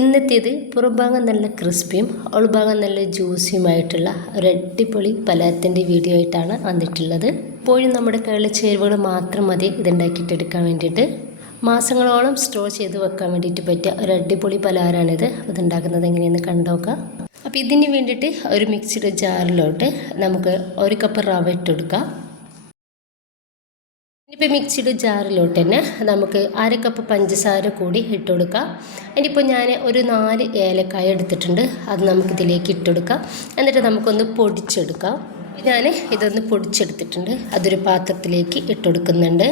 ഇന്നത്തേത് പുറംഭാഗം നല്ല ക്രിസ്പിയും ഉൾഭാഗം നല്ല ജ്യൂസിയുമായിട്ടുള്ള ഒരു അടിപൊളി പലഹാരത്തിൻ്റെ വീഡിയോ ആയിട്ടാണ് വന്നിട്ടുള്ളത്. ഇപ്പോഴും നമ്മുടെ കയ്യിലെ ചേരുവകൾ മാത്രം മതി ഇതുണ്ടാക്കിയിട്ടെടുക്കാൻ വേണ്ടിയിട്ട്. മാസങ്ങളോളം സ്റ്റോർ ചെയ്ത് വെക്കാൻ വേണ്ടിയിട്ട് പറ്റിയ ഒരു അടിപൊളി പലഹാരമാണിത്. അതുണ്ടാക്കുന്നത് എങ്ങനെയെന്ന് കണ്ടുനോക്കാം. അപ്പോൾ ഇതിന് വേണ്ടിയിട്ട് ഒരു മിക്സിയുടെ ജാറിലോട്ട് നമുക്ക് 1 കപ്പ് റവ ഇട്ടെടുക്കാം. ഇനിയിപ്പോൾ മിക്സിയുടെ ജാറിലോട്ട് തന്നെ നമുക്ക് 1/2 കപ്പ് പഞ്ചസാര കൂടി ഇട്ട് കൊടുക്കാം. ഇനിയിപ്പോൾ ഞാൻ ഒരു 4 ഏലക്കായ എടുത്തിട്ടുണ്ട്, അത് നമുക്കിതിലേക്ക് ഇട്ടെടുക്കാം. എന്നിട്ട് നമുക്കൊന്ന് പൊടിച്ചെടുക്കാം. ഞാൻ ഇതൊന്ന് പൊടിച്ചെടുത്തിട്ടുണ്ട്, അതൊരു പാത്രത്തിലേക്ക് ഇട്ടെടുക്കുന്നുണ്ട്.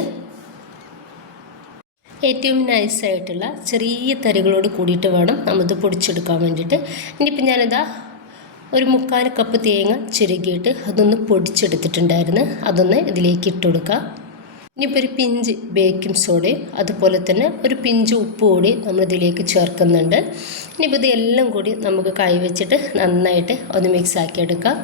ഏറ്റവും നൈസായിട്ടുള്ള ചെറിയ തരികളോട് കൂടിയിട്ട് വേണം നമ്മത് പൊടിച്ചെടുക്കാൻ വേണ്ടിയിട്ട്. ഇനിയിപ്പോൾ ഞാനിതാ ഒരു 3/4 കപ്പ് തേങ്ങ ചിരകിയിട്ട് അതൊന്ന് പൊടിച്ചെടുത്തിട്ടുണ്ടായിരുന്നു, അതൊന്ന് ഇതിലേക്ക് ഇട്ടെടുക്കാം. ഇനിയിപ്പോൾ ഒരു പിഞ്ച് ബേക്കിംഗ് സോഡയും അതുപോലെ തന്നെ ഒരു പിഞ്ച് ഉപ്പ് കൂടി നമ്മളിതിലേക്ക് ചേർക്കുന്നുണ്ട്. ഇനിയിപ്പോൾ ഇതെല്ലാം കൂടി നമുക്ക് കൈ വെച്ചിട്ട് നന്നായിട്ട് ഒന്ന് മിക്സ് ആക്കി എടുക്കാം.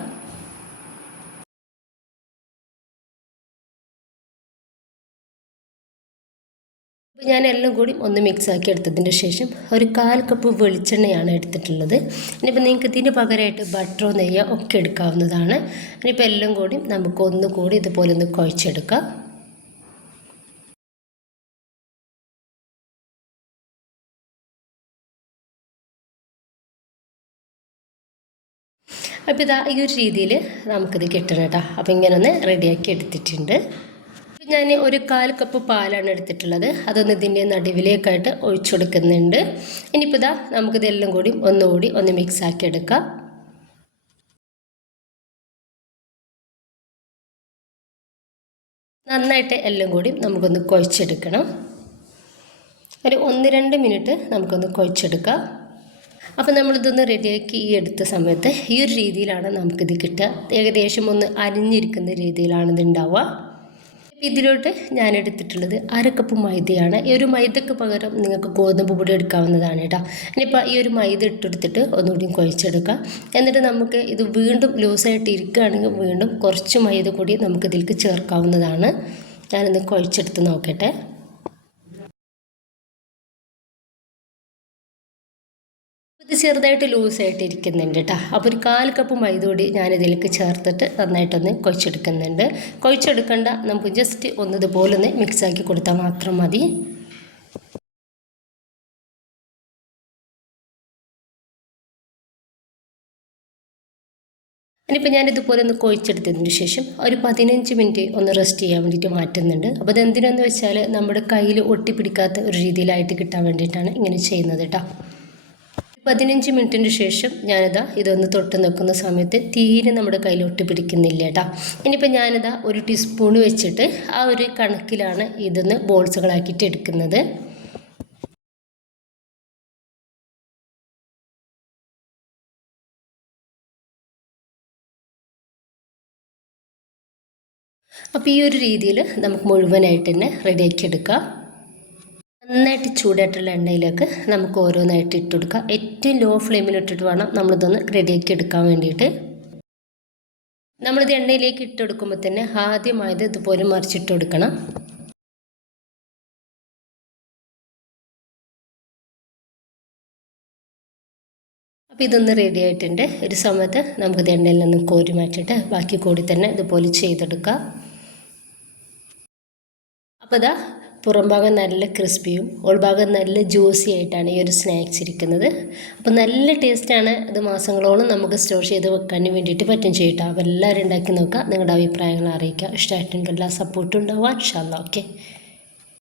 അപ്പോൾ ഞാൻ എല്ലാം കൂടി ഒന്ന് മിക്സ് ആക്കി എടുത്തതിന് ശേഷം ഒരു 1/4 കപ്പ് വെളിച്ചെണ്ണയാണ് എടുത്തിട്ടുള്ളത്. ഇനിയിപ്പോൾ നിങ്ങൾക്ക് ഇതിന് പകരമായിട്ട് ബട്ടറോ നെയ്യോ ഒക്കെ എടുക്കാവുന്നതാണ്. ഇനിയിപ്പോൾ എല്ലാം കൂടി നമുക്ക് ഒന്നുകൂടി ഇതുപോലെ ഒന്ന് കുഴച്ചെടുക്കാം. അപ്പോൾ ഇതാ ഈ ഒരു രീതിയിൽ നമുക്കിത് കിട്ടണം കേട്ടോ. അപ്പോൾ ഇങ്ങനെ ഒന്ന് റെഡിയാക്കി എടുത്തിട്ടുണ്ട്. ഞാൻ ഒരു 1/4 കപ്പ് പാലാണ് എടുത്തിട്ടുള്ളത്, അതൊന്ന് ഇതിൻ്റെ നടുവിലേക്കായിട്ട് ഒഴിച്ചു കൊടുക്കുന്നുണ്ട്. ഇനിയിപ്പോൾ ഇതാ നമുക്കിതെല്ലാം കൂടി ഒന്നുകൂടി ഒന്ന് മിക്സ് ആക്കി എടുക്കാം. നന്നായിട്ട് എല്ലാം കൂടി നമുക്കൊന്ന് കുഴച്ചെടുക്കണം. ഒരു 1-2 മിനിറ്റ് നമുക്കൊന്ന് കുഴച്ചെടുക്കാം. അപ്പോൾ നമ്മളിതൊന്ന് റെഡിയാക്കി എടുത്ത സമയത്ത് ഈ ഒരു രീതിയിലാണ് നമുക്കിത് കിട്ടുക. ഏകദേശം ഒന്ന് അരിഞ്ഞിരിക്കുന്ന രീതിയിലാണ് ഇത് ഉണ്ടാവുക. ഇതിലോട്ട് ഞാൻ എടുത്തിട്ടുള്ളത് 1/2 കപ്പ് മൈദയാണ്. ഈ ഒരു മൈദക്ക് പകരം നിങ്ങൾക്ക് ഗോതമ്പ് പൊടി എടുക്കാവുന്നതാണ് കേട്ടോ. ഇനിയിപ്പോൾ ഈ ഒരു മൈദ ഇട്ടെടുത്തിട്ട് ഒന്നുകൂടി കുഴച്ചെടുക്കാം. എന്നിട്ട് നമുക്ക് ഇത് വീണ്ടും ലൂസായിട്ട് ഇരിക്കുകയാണെങ്കിൽ വീണ്ടും കുറച്ച് മൈദ കൂടി നമുക്കിതിലേക്ക് ചേർക്കാവുന്നതാണ്. ഞാനൊന്ന് കുഴച്ചെടുത്ത് നോക്കട്ടെ. ഇത് ചെറുതായിട്ട് ലൂസായിട്ട് ഇരിക്കുന്നുണ്ട് കേട്ടോ. അപ്പോൾ ഒരു 1/4 കപ്പ് മൈദ കൂടി ഞാനിതിലേക്ക് ചേർത്തിട്ട് നന്നായിട്ടൊന്ന് കുഴച്ചെടുക്കുന്നുണ്ട്. കുഴച്ചെടുക്കേണ്ട, നമുക്ക് ജസ്റ്റ് ഒന്ന് ഇതുപോലെ ഒന്ന് മിക്സാക്കി കൊടുത്താൽ മാത്രം മതി. ഇനിയിപ്പോൾ ഞാനിതുപോലെ ഒന്ന് കുഴച്ചെടുത്തതിന് ശേഷം ഒരു 15 മിനിറ്റ് ഒന്ന് റെസ്റ്റ് ചെയ്യാൻ വേണ്ടിയിട്ട് മാറ്റുന്നുണ്ട്. അപ്പോൾ അതെന്തിനാന്ന് വെച്ചാൽ നമ്മുടെ കയ്യിൽ ഒട്ടിപ്പിടിക്കാത്ത ഒരു രീതിയിലായിട്ട് കിട്ടാൻ വേണ്ടിയിട്ടാണ് ഇങ്ങനെ ചെയ്യുന്നത് കേട്ടോ. 15 മിനിറ്റിന് ശേഷം ഞാനിതാ ഇതൊന്ന് തൊട്ട് നോക്കുന്ന സമയത്ത് തീരെ നമ്മുടെ കയ്യിൽ ഒട്ടിപ്പിടിക്കുന്നില്ല കേട്ടോ. ഇനിയിപ്പോൾ ഞാനിതാ ഒരു ടീസ്പൂൺ വെച്ചിട്ട് ആ ഒരു കണക്കിലാണ് ഇതൊന്ന് ബോൾസുകളാക്കിയിട്ട് എടുക്കുന്നത്. അപ്പോൾ ഈ ഒരു രീതിയിൽ നമുക്ക് മുഴുവനായിട്ട് തന്നെ റെഡിയാക്കി എടുക്കാം. നന്നായിട്ട് ചൂടായിട്ടുള്ള എണ്ണയിലേക്ക് നമുക്ക് ഓരോന്നായിട്ട് ഇട്ട് കൊടുക്കാം. ഏറ്റവും ലോ ഫ്ലെയിമിൽ ഇട്ടിട്ട് വേണം നമ്മളിതൊന്ന് റെഡിയാക്കി എടുക്കാൻ വേണ്ടിയിട്ട്. നമ്മളിത് എണ്ണയിലേക്ക് ഇട്ടെടുക്കുമ്പോൾ തന്നെ ആദ്യമായത് ഇതുപോലെ മറിച്ചിട്ട് കൊടുക്കണം. അപ്പോൾ ഇതൊന്ന് റെഡി ആയിട്ടുണ്ട്. ഒരു സമയത്ത് നമുക്കിത് എണ്ണയിൽ നിന്നും കോരി മാറ്റിയിട്ട് ബാക്കി കൂടി തന്നെ ഇതുപോലെ ചെയ്തെടുക്കാം. അപ്പോൾ ഇതാ പുറം ഭാഗം നല്ല ക്രിസ്പിയും ഉൾഭാഗം നല്ല ജ്യൂസി ആയിട്ടാണ് ഈ ഒരു സ്നാക്സ് ഇരിക്കുന്നത്. അപ്പോൾ നല്ല ടേസ്റ്റാണ്. ഇത് മാസങ്ങളോളം നമുക്ക് സ്റ്റോർ ചെയ്ത് വെക്കാൻ വേണ്ടിയിട്ട് പറ്റും ചെയ്യട്ടോ. അപ്പോൾ എല്ലാവരും ഉണ്ടാക്കി നോക്കുക, നിങ്ങളുടെ അഭിപ്രായങ്ങൾ അറിയിക്കുക. ഇഷ്ടമായിട്ടുണ്ടെങ്കിൽ എല്ലാ സപ്പോർട്ടും ഉണ്ടാവുക. ഇൻഷാ അല്ലാഹ്. ഓക്കെ.